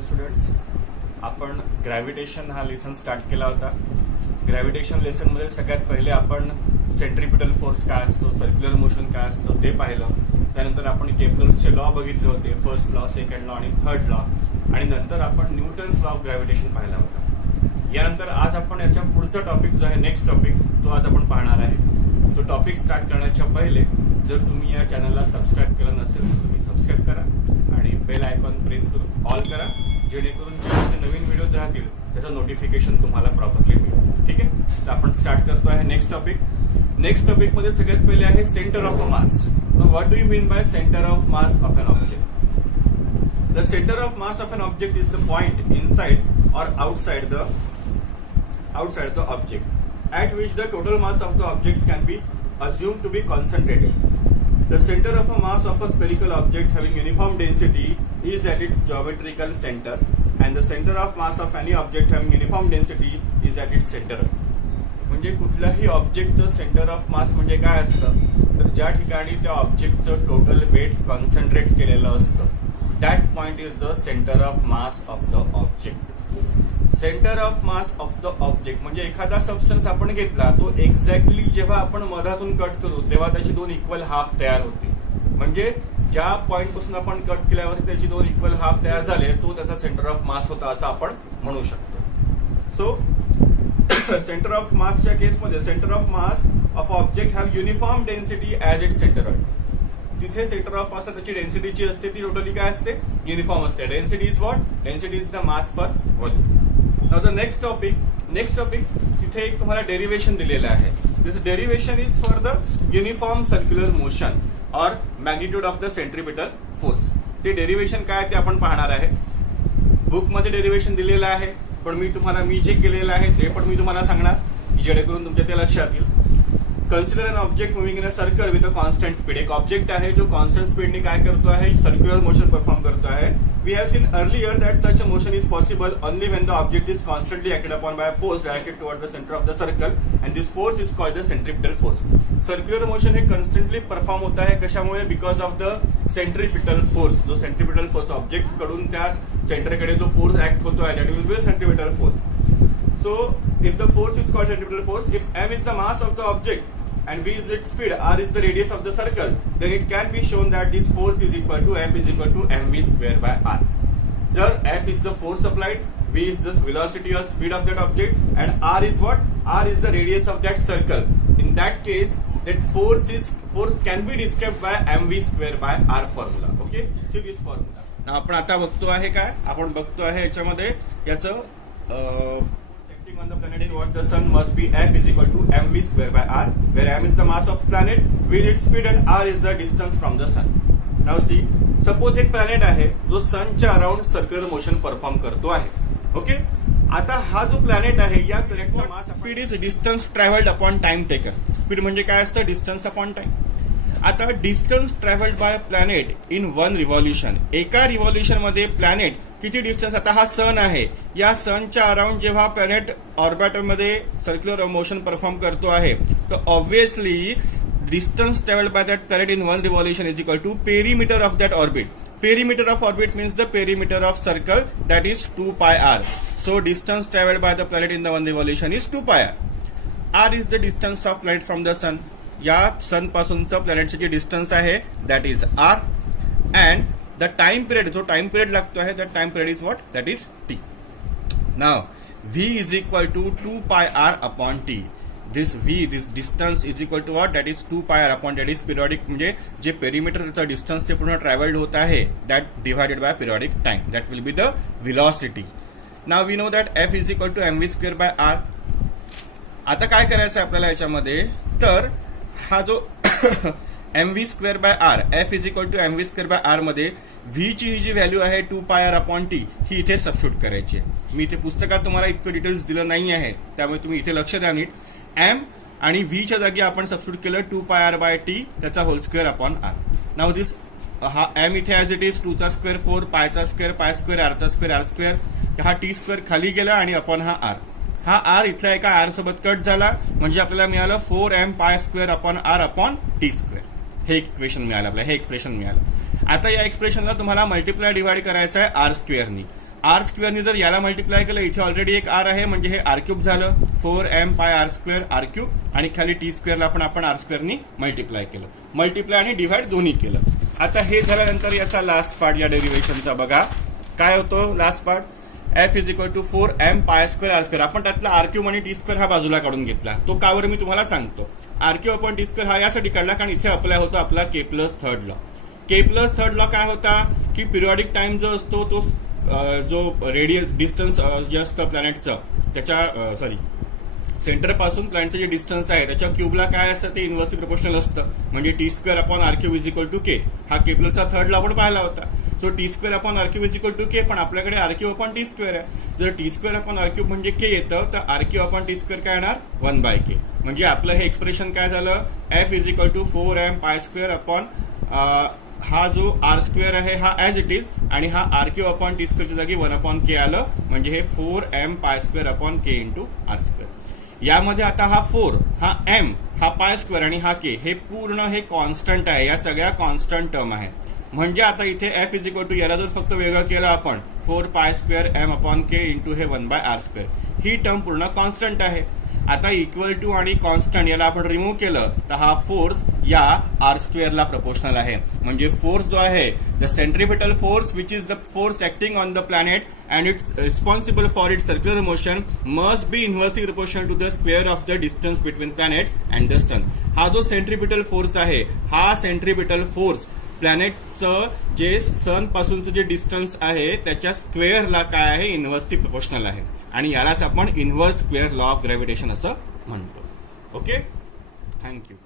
Hello students, आपण gravitation हा lesson start केला होता. ग्रॅव्हिटेशन लेसनमध्ये सगळ्यात पहिले आपण सेंट्रिपिटल फोर्स काय असतो, सर्क्युलर मोशन काय असतं ते पाहिलं. त्यानंतर आपण केपलर्सचे लॉ बघितले होते, फर्स्ट लॉ, सेकंड लॉ आणि थर्ड लॉ. आणि नंतर आपण न्यूटन्स लॉ ऑफ ग्रॅव्हिटेशन पाहिला होता. यानंतर आज आपण याच्या पुढचा टॉपिक जो आहे, नेक्स्ट टॉपिक, तो आज आपण पाहणार आहे. तो टॉपिक स्टार्ट करण्याच्या पहिले जर तुम्ही या चॅनलला सबस्क्राईब केलं नसेल तर तुम्ही सबस्क्राईब करा आणि बेल आयकॉन प्रेस करून ऑल करा, जेणेकरून जे नवीन व्हिडिओज राहतील त्याचं नोटिफिकेशन तुम्हाला प्रॉपरली मिळेल. ठीक आहे, तर आपण स्टार्ट करतो आहे नेक्स्ट टॉपिक. नेक्स्ट टॉपिक मध्ये सगळ्यात पहिले आहे centre of a mass. What do you mean by centre of mass of an object? The center of mass of an object is the point inside or outside the object at which the total mass of the objects can be assumed to be concentrated. The center of a mass of a spherical object having uniform density is at its geometrical center, and the center of mass of any object having uniform density is at its center. म्हणजे कुठल्याही ऑब्जेक्टचं centre of मास म्हणजे काय असतं, तर ज्या ठिकाणी त्या ऑब्जेक्टचं total weight concentrate केलेलं असतं, that point is the center of mass of the object. Center of mass of the object म्हणजे एखादा सबस्टन्स आपण घेतला, तो एक्झॅक्टली जेव्हा आपण मधातून कट करू तेव्हा त्याची दोन इक्वल हाफ तयार होते. म्हणजे ज्या पॉइंट पासून आपण कट केल्यावरती त्याची दोन इक्वल हाफ तयार झाले, तो त्याचा सेंटर ऑफ मास होता असं आपण म्हणू शकतो. सो सेंटर ऑफ मासच्या केसमध्ये center of mass of object have uniform density as it center. तिथे सेंटर ऑफ मास त्याची डेन्सिटीची असते, ती टोटली काय असते, युनिफॉर्म असते. Density is what? Density is the mass per volume. Now the next topic तिथे एक तुम्हाला डेरिव्हेशन दिलेलं आहे. This derivation is for the uniform circular motion or magnitude of the centripetal force. ते डेरिव्हेशन काय ते आपण पाहणार आहे. बुकमध्ये डेरिव्हेशन दिलेलं आहे, पण मी जे केलेलं आहे ते पण मी तुम्हाला सांगणार की जेणेकरून तुमच्या ते लक्षात येईल. Consider an object moving in a circle with a constant speed. एक ऑब्जेक्ट आहे जो कॉन्स्टंट स्पीडने काय करतो आहे, सर्क्युलर मोशन परफॉर्म करतो आहे. We have seen earlier that such a motion is possible only when the object is constantly acted upon by force directed toward the centre of the circle and this force is called the centripetal force. Circular motion हे constantly perform होत आहे. कशामुळे? Because of the centripetal force. जो centripetal force object कडून त्या सेंटरकडे जो force act होतो आहे, that will be centripetal force. So, if the force is called centripetal force, if m is the mass of the object and v is its speed, r is the radius of the circle, then it can be shown that this force is equal to F is equal to mv square by r. Sir, F is the force applied, v is the velocity or speed of that object, and r is what? R is the radius of that circle. In that case, that force can be described by mv square by r formula. Okay, so this formula. आपण आता बघतो आहे काय? आपण बघतो आहे याच्यामध्ये याचं on the planet in what the sun must be F is equal to mv square by r, where m is the mass of planet, v is its speed and r is the distance from the sun. Now see, suppose एक planet आहे जो sunच्या around circular motion perform करतो आहे. Okay, आता हा जो planet आहे या प्लॅनेटचा mass speed is distance travelled upon time taken. Speed म्हणजे काय असतं? Distance upon time. आता distance travelled by planet in one revolution. एका रिव्हॉल्युशन मध्ये प्लॅनेट किती डिस्टन्स, आता हा सन आहे, या सनच्या अराउंड जेव्हा प्लॅनेट ऑर्बिटमध्ये सर्क्युलर मोशन परफॉर्म करतो आहे, तर obviously distance travelled by that planet in one revolution is equal to perimeter of that orbit. Perimeter of orbit means the perimeter of circle, that is 2 pi r. So distance traveled by the planet in the one revolution is 2 pi r. R is the distance of planet from the sun. या sun पासूनचं प्लॅनेटची जी distance आहे that is r, and the time period, जो time period लागतो आहे, that time period is what? That is t. Now v is equal to 2 pi r upon t. This distance is equal to what? That is 2 pi r upon, that is periodic, म्हणजे जे पेरिमीटरचं distance ते पूर्ण travelled होत आहे, that divided by periodic time, that will be the velocity. Now we know that f is equal to mv square by r. आता काय करायचं आपल्याला याच्यामध्ये, तर हा जो mv square by r, f is equal to mv square by r मध्ये v ची जी व्हॅल्यू आहे 2 pi r अपॉन टी, ही इथे सबस्टिट्यूट करायची आहे. मी इथे पुस्तकात तुम्हाला इतकं डिटेल्स दिलं नाही आहे, त्यामुळे तुम्ही इथे लक्ष द्या नीट. m आणि v च्या जागी आपण सबस्टिट्यूट केलं 2 pi r बाय टी, त्याचा होल स्क्वेअर अपॉन r. नाव दिस हा m इथे ऍज इट इज 2 चा स्क्वेअर 4, पायचा स्क्वेअर पाय स्क्वेअर, r चा स्क्वेअर r स्क्वेअर, हा टी स्क्वेअर खाली गेला आणि अपॉन हा r. हा आर इथल्या एका आर सोबत कट झाला, म्हणजे आपल्याला मिळालं 4m pi square upon r upon T square. हे इक्वेशन मिळालं आपल्याला, हे एक्सप्रेशन मिळालं. आता या एक्सप्रेशनला तुम्हाला मल्टिप्लाय डिवाइड करायचं आहे आर स्क्वेअरनी. आर स्क्वेअरने जर याला मल्टिप्लाय केलं, इथे ऑलरेडी एक आर आहे म्हणजे हे आर क्यूब झालं, 4m पाय आर स्क्वेअर आर क्यूब, आणि खाली टी स्क्वेअरला आपण आर स्क्वेअरनी मल्टिप्लाय केलं, मल्टिप्लाय आणि डिव्हाइड दोन्ही केलं. आता हे झाल्यानंतर याचा लास्ट पार्ट या डेरिव्हेशनचा बघा काय होतो. Last part f is equal to 4m pi square r square. आपण त्यातला आर क्यूब आणि टी स्क्वेअर हा बाजूला काढून घेतला. तो का बरं मी तुम्हाला सांगतो. R cube upon T square हा यासाठी काढला कारण इथे अप्लाय होतो आपला Kepler's third law. Kepler's third law काय होता की पिरियॉडिक टाइम जो असतो तो जो रेडियस डिस्टन्स जे असतं प्लॅनेटचं त्याच्या सेंटर पासून प्लॅनेटचं जे डिस्टन्स आहे त्याच्या क्यूबला काय असतं ते इन्व्हर्सली प्रोपोर्शनल असतं. म्हणजे T square upon R cube is equal to K. हा के प्लसचा थर्ड लॉ आपण पाहिला होता. So T square upon R cube is equal to K, पण आपल्याकडे R cube upon T square आहे. जर T square upon R cube म्हणजे के येतं तर R cube upon T square काय येणार 1/k. म्हणजे आपलं हे एक्सप्रेशन काय झालं f is equal to 4m pi square upon हा जो आर स्क्वेअर आहे हा ऍज इट इज, आणि हा आर क्यू अपॉन टी स्क्वेअरच्या जागी 1/k आलं. म्हणजे हे 4m पाय स्क्वेअर अपॉन के इंटू आर स्क्वेअर. यामध्ये आता हा 4 हा m हा पाय स्क्वेअर आणि हा के हे पूर्ण हे कॉन्स्टंट आहे. या सगळ्या कॉन्स्टंट टर्म आहे. म्हणजे आता इथे f इज इक्वल टू याला जर फक्त वेगळं केलं आपण 4 पाय स्क्वेअर m अपॉन के इंटू हे 1/r स्क्वेअर, ही टर्म पूर्ण कॉन्स्टंट आहे. आता इक्वल टू आणि कॉन्स्टंट याला आपण रिमूव्ह केलं तर हा फोर्स या आर स्क्वेअरला प्रपोर्शनल आहे. म्हणजे फोर्स जो आहे the centripetal force which is the force acting on the planet and it's responsible for its circular motion must be inversely proportional to the square of the distance between planet and the sun. हा जो centripetal force आहे हा centripetal force प्लॅनेटचं जे सन पासूनचं जे distance आहे त्याच्या स्क्वेअरला काय आहे इन्व्हर्सली प्रोपोर्शनल आहे. आणि यालाच आपण inverse square law of gravitation असं म्हणतो. Okay, thank you.